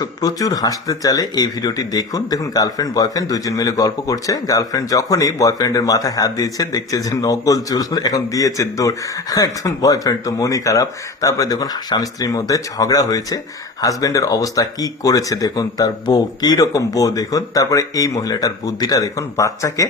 তো প্রচুর হাসতে চালে এই ভিডিওটি দেখুন। দেখুন গার্লফ্রেন্ড বয়ফ্রেন্ড দুজন মিলে গল্প করছে। গার্লফ্রেন্ড যখনই বয়ফ্রেন্ডের মাথায় হাত দিয়েছে, দেখছে যে নকল চুল এখন দিয়েছে দৌড়। একদম বয়ফ্রেন্ড তো মনই খারাপ। তারপরে দেখুন স্বামী স্ত্রীর মধ্যে ঝগড়া হয়েছে। হাজবেন্ডের অবস্থা কি করেছে দেখুন, তার বউ কি রকম বউ দেখুন। তারপরে এই মহিলাটার বুদ্ধিটা দেখুন, বাচ্চাকে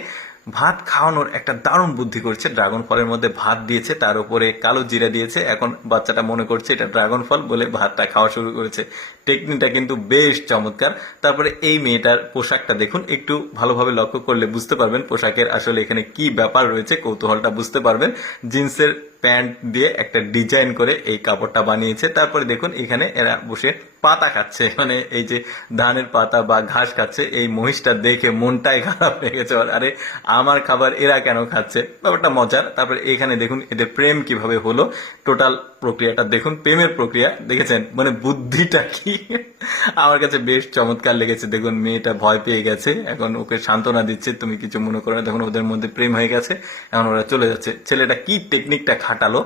ভাত খাওয়ানোর একটা দারুণ বুদ্ধি করছে। ড্রাগন ফলের মধ্যে ভাত দিয়েছে, তার উপরে কালো জিরা দিয়েছে। এখন বাচ্চাটা মনে করছে এটা ড্রাগন ফল বলে ভাতটা খাওয়া শুরু করেছে। টেকনিকটা কিন্তু বেশ চমৎকার। তারপরে এই মেয়েটার পোশাকটা দেখুন, একটু ভালোভাবে লক্ষ্য করলে বুঝতে পারবেন পোশাকের আসলে এখানে কি ব্যাপার রয়েছে, কৌতূহলটা বুঝতে পারবেন। জিন্সের প্যান্ট দিয়ে একটা ডিজাইন করে এই কাপড়টা বানিয়েছে। তারপরে দেখুন এখানে এরা বসে পাতা খাচ্ছে, মানে এই যে ধানের পাতা বা ঘাস খাচ্ছে। এই মহিষটা দেখে মনটাই খারাপ হয়ে গেছে, আরে আমার খাবার এরা কেন খাচ্ছে, ব্যাপারটা মজার। তারপরে এখানে দেখুন এদের প্রেম কিভাবে হলো, টোটাল প্রক্রিয়াটা দেখুন, প্রেমের প্রক্রিয়া দেখেছেন, মানে বুদ্ধিটা কি আমার কাছে বেশ চমৎকার লেগেছে। দেখুন মেয়েটা ভয় পেয়ে গেছে, এখন ওকে সান্ত্বনা দিচ্ছে তুমি কিছু মনে করো না। তখন ওদের মধ্যে প্রেম হয়ে গেছে, এখন ওরা চলে যাচ্ছে। ছেলেটা কি টেকনিকটা খাটালো।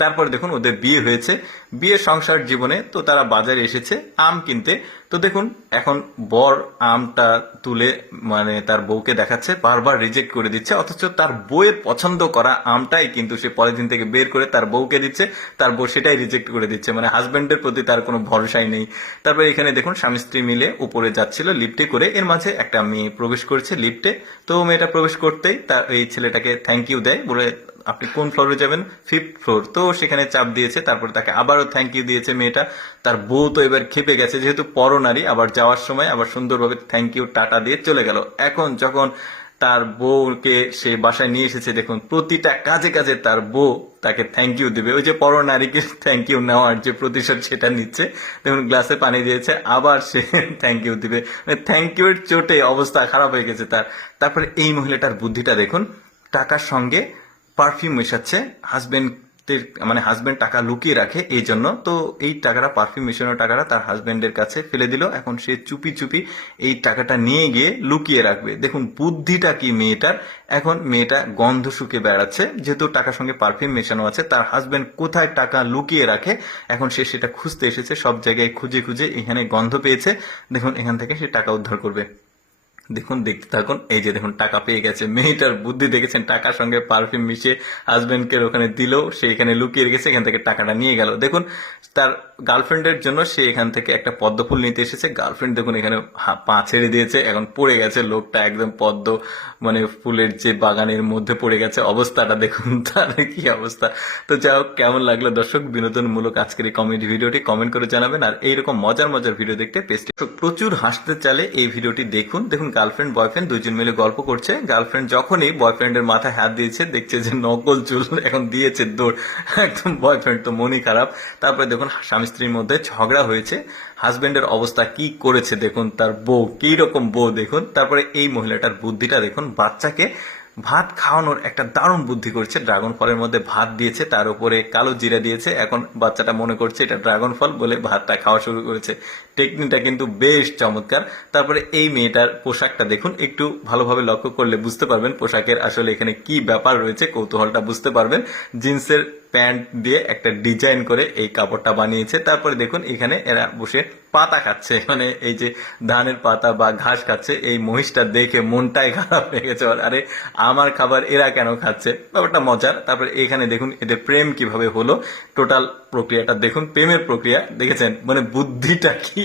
তারপরে দেখুন ওদের বিয়ে হয়েছে। বিয়ে সংসার জীবনে তো তারা বাজারে এসেছে আম কিনতে। তো দেখুন এখন বর আমটা তুলে মানে তার বউকে দেখাচ্ছে, বারবার রিজেক্ট করে দিচ্ছে, অথচ তার বউয়ের পছন্দ করা আমটাই কিন্তু সে পলিথিন থেকে বের করে তার বউকে দিচ্ছে, তার বউ সেটাই রিজেক্ট করে দিচ্ছে, মানে হাজবেন্ডের প্রতি তার কোনো ভরসাই নেই। তারপরে এখানে দেখুন স্বামী স্ত্রী মিলে উপরে যাচ্ছিল লিফটে করে, এর মাঝে একটা মেয়ে প্রবেশ করেছে লিফটে। তো মেয়েটা প্রবেশ করতেই তার এই ছেলেটাকে থ্যাংক ইউ দেয়, বলে আপনি কোন ফ্লোরে যাবেন, 5th ফ্লোর। তো সেখানে চাপ দিয়েছে, তারপরে তাকে আবারও থ্যাংক ইউ দিয়েছে মেয়েটা। তার বউ তো এবার খেপে গেছে, যেহেতু পরনারী, আবার যাওয়ার সময় আবার সুন্দরভাবে থ্যাংক ইউ টাটা দিয়ে চলে গেল। এখন যখন তার বউকে সে বাসায় নিয়ে এসেছে, দেখুন প্রতিটা কাজে কাজে তার বউ তাকে থ্যাংক ইউ দিবে, ওই যে পরনারীকে থ্যাংক ইউ নেওয়ার যে প্রতিশোধ সেটা নিচ্ছে। দেখুন গ্লাসে পানি দিয়েছে, আবার সে থ্যাংক ইউ দিবে, থ্যাংক ইউ এর চোটে অবস্থা খারাপ হয়ে গেছে তার। তারপরে এই মহিলাটার বুদ্ধিটা দেখুন, টাকার সঙ্গে পারফিউম মেশাচ্ছে। হাজবেন্ডের মানে হাজবেন্ড টাকা লুকিয়ে রাখে এই জন্য, তো এই টাকাটা পারফিউম মেশানো টাকাটা তার হাজবেন্ডের কাছে ফেলে দিল। এখন সে চুপি চুপি এই টাকাটা নিয়ে গিয়ে লুকিয়ে রাখবে। দেখুন বুদ্ধিটা কি মেয়েটার। এখন মেয়েটা গন্ধ শুকে বেড়াচ্ছে, যেহেতু টাকার সঙ্গে পারফিউম মেশানো আছে। তার হাজবেন্ড কোথায় টাকা লুকিয়ে রাখে, এখন সে সেটা খুঁজতে এসেছে, সব জায়গায় খুঁজে খুঁজে এখানে গন্ধ পেয়েছে। দেখুন এখান থেকে সে টাকা উদ্ধার করবে। দেখুন দেখতে থাকুন, এই যে দেখুন টাকা পেয়ে গেছে। মেয়েটার বুদ্ধি দেখেছেন, টাকার সঙ্গে পারফিউম মিশিয়ে হাজবেন্ডকে ওখানে দিল, সে এখানে লুকিয়ে রেখেছে, এখান থেকে টাকাটা নিয়ে গেল। দেখুন তার গার্লফ্রেন্ডের জন্য সে এখান থেকে একটা পদ্ম ফুল নিতে এসেছে। গার্লফ্রেন্ড দেখুন এখানে পা ছেড়ে দিয়েছে, এখন পড়ে গেছে লোকটা একদম পদ্ম মানে ফুলের যে বাগানের মধ্যে পড়ে গেছে। অবস্থাটা দেখুন তার কি অবস্থা। তো যাই হোক, কেমন লাগলো দর্শক বিনোদনমূলক আজকের এই কমেডি ভিডিওটি কমেন্ট করে জানাবেন। আর এইরকম মজার মজার ভিডিও দেখতে পেজটি প্রচুর হাসতে চালে এই ভিডিওটি দেখুন। দেখুন গার্লফ্রেন্ড বয়ফ্রেন্ড দুজন মিলে গল্প করছে। গার্লফ্রেন্ড যখনই বয়ফ্রেন্ডের মাথায় হাত দিয়েছে, দেখছে যে নকল চুল এখন দিয়েছে দৌড়। একদম বয়ফ্রেন্ড তো মনই খারাপ। তারপরে দেখুন স্বামী স্ত্রীর মধ্যে ঝগড়া হয়েছে। হাজবেন্ডের অবস্থা কি করেছে দেখুন, তার বউ কি রকম বউ দেখুন। তারপরে এই মহিলাটার বুদ্ধিটা দেখুন, বাচ্চাকে ভাত খাওয়ানোর একটা দারুণ বুদ্ধি করছে। ড্রাগন ফলের মধ্যে ভাত দিয়েছে, তার উপরে কালো জিরা দিয়েছে। এখন বাচ্চাটা মনে করছে এটা ড্রাগন ফল বলে ভাতটা খাওয়া শুরু করেছে। টেকনিকটা কিন্তু বেশ চমৎকার। তারপরে এই মেয়েটার পোশাকটা দেখুন, একটু ভালোভাবে লক্ষ্য করলে বুঝতে পারবেন পোশাকের আসলে এখানে কি ব্যাপার রয়েছে, কৌতূহলটা বুঝতে পারবেন। জিন্সের প্যান্ট দিয়ে একটা ডিজাইন করে এই কাপড়টা বানিয়েছে। তারপরে দেখুন এখানে এরা বসে পাতা খাচ্ছে, মানে এই যে ধানের পাতা বা ঘাস খাচ্ছে। এই মহিষটা দেখে মনটাই খারাপ হয়ে গেছে, আরে আমার খাবার এরা কেন খাচ্ছে, ব্যাপারটা মজার। তারপরে এখানে দেখুন এদের প্রেম কিভাবে হলো, টোটাল প্রক্রিয়াটা দেখুন, প্রেমের প্রক্রিয়া দেখেছেন, মানে বুদ্ধিটা কি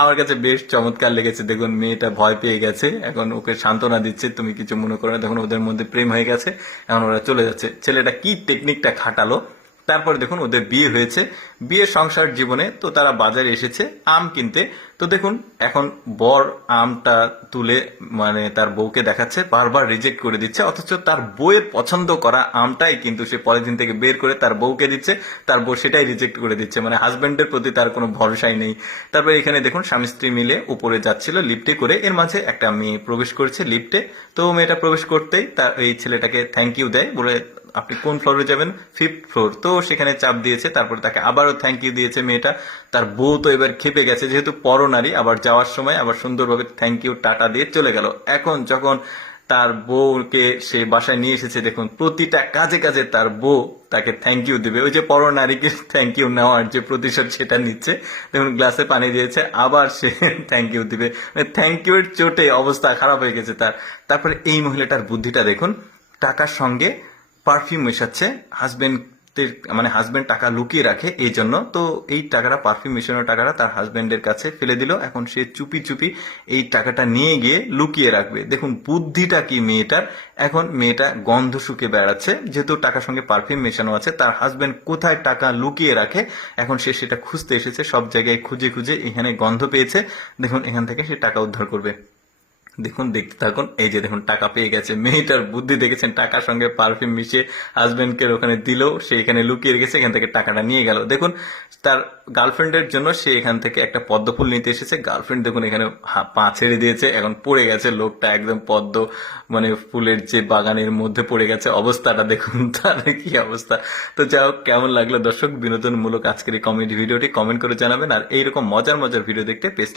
আমার কাছে বেশ চমৎকার লেগেছে। দেখুন মেয়েটা ভয় পেয়ে গেছে, এখন ওকে সান্ত্বনা দিচ্ছে তুমি কিছু মনে করো না। তখন ওদের মধ্যে প্রেম হয়ে গেছে, এখন ওরা চলে যাচ্ছে। ছেলেটা কি টেকনিকটা খাটালো। তারপরে দেখুন ওদের বিয়ে হয়েছে। বিয়ে সংসার জীবনে তো তারা বাজারে এসেছে আম কিনতে। তো দেখুন এখন বর আমটা তুলে মানে তার বউকে দেখাচ্ছে, বারবার রিজেক্ট করে দিচ্ছে, অথচ তার বউয়ের পছন্দ করা আমটাই কিন্তু সে পলিথিন থেকে বের করে তার বউকে দিচ্ছে, তার বউ সেটাই রিজেক্ট করে দিচ্ছে, মানে হাজবেন্ডের প্রতি তার কোনো ভরসাই নেই। তারপরে এখানে দেখুন স্বামী স্ত্রী মিলে উপরে যাচ্ছিল লিফটে করে, এর মাঝে একটা মেয়ে প্রবেশ করেছে লিফটে। তো মেয়েটা প্রবেশ করতেই তার এই ছেলেটাকে থ্যাংক ইউ দেয়, বলে আপনি কোন ফ্লোরে যাবেন, 5th ফ্লোর। তো সেখানে চাপ দিয়েছে, তারপরে তাকে আবারও থ্যাংক ইউ দিয়েছে মেয়েটা। তার বউ তো এবার খেপে গেছে, যেহেতু পরনারী, আবার যাওয়ার সময় আবার সুন্দরভাবে থ্যাংক ইউ টাটা দিয়ে চলে গেল। এখন যখন তার বউকে সে বাসায় নিয়ে এসেছে। দেখুন প্রতিটা কাজে কাজে তার বউ তাকে থ্যাংক ইউ দিবে, ওই যে পরনারীকে থ্যাংক ইউ নেওয়ার যে প্রতিশোধ সেটা নিচ্ছে। দেখুন গ্লাসে পানি দিয়েছে, আবার সে থ্যাংক ইউ দিবে, থ্যাংক ইউ এর চোটে অবস্থা খারাপ হয়ে গেছে তার। তারপরে এই মহিলাটার বুদ্ধিটা দেখুন, টাকার সঙ্গে পারফিউম মেশাচ্ছে। হাজবেন্ড টাকা লুকিয়ে রাখে এই জন্য, তো এই টাকাটা পারফিউম মেশানো টাকাটা তার হাজবেন্ডের কাছে ফেলে দিল। এখন সে চুপি চুপি এই টাকাটা নিয়ে গিয়ে লুকিয়ে রাখবে। দেখুন বুদ্ধিটা কি মেয়েটার। এখন মেয়েটা গন্ধ শুকে বেড়াচ্ছে, যেহেতু টাকার সঙ্গে পারফিউম মেশানো আছে। তার হাজবেন্ড কোথায় টাকা লুকিয়ে রাখে, এখন সে সেটা খুঁজতে এসেছে, সব জায়গায় খুঁজে খুঁজে এখানে গন্ধ পেয়েছে। দেখুন এখান থেকে সে টাকা উদ্ধার করবে। দেখুন দেখতে থাকুন, এই যে দেখুন টাকা পেয়ে গেছে। মেয়েটার বুদ্ধি দেখেছেন, টাকার সঙ্গে পারফিউম মিশিয়ে হাজবেন্ডকে ওখানে দিল, সে এখানে লুকিয়ে রেখেছে, এখান থেকে টাকাটা নিয়ে গেল। দেখুন তার গার্লফ্রেন্ডের জন্য সে এখান থেকে একটা পদ্ম ফুল নিতে এসেছে। গার্লফ্রেন্ড দেখুন এখানে পা ছেড়ে দিয়েছে, এখন পড়ে গেছে লোকটা একদম পদ্ম ফুলের যে বাগানের মধ্যে পড়ে গেছে। অবস্থাটা দেখুন তার কি অবস্থা। তো যাই হোক, কেমন লাগলো দর্শক বিনোদনমূলক আজকের এই কমেডি ভিডিওটি কমেন্ট করে জানাবেন। আর এইরকম মজার মজার ভিডিও দেখতে পেজ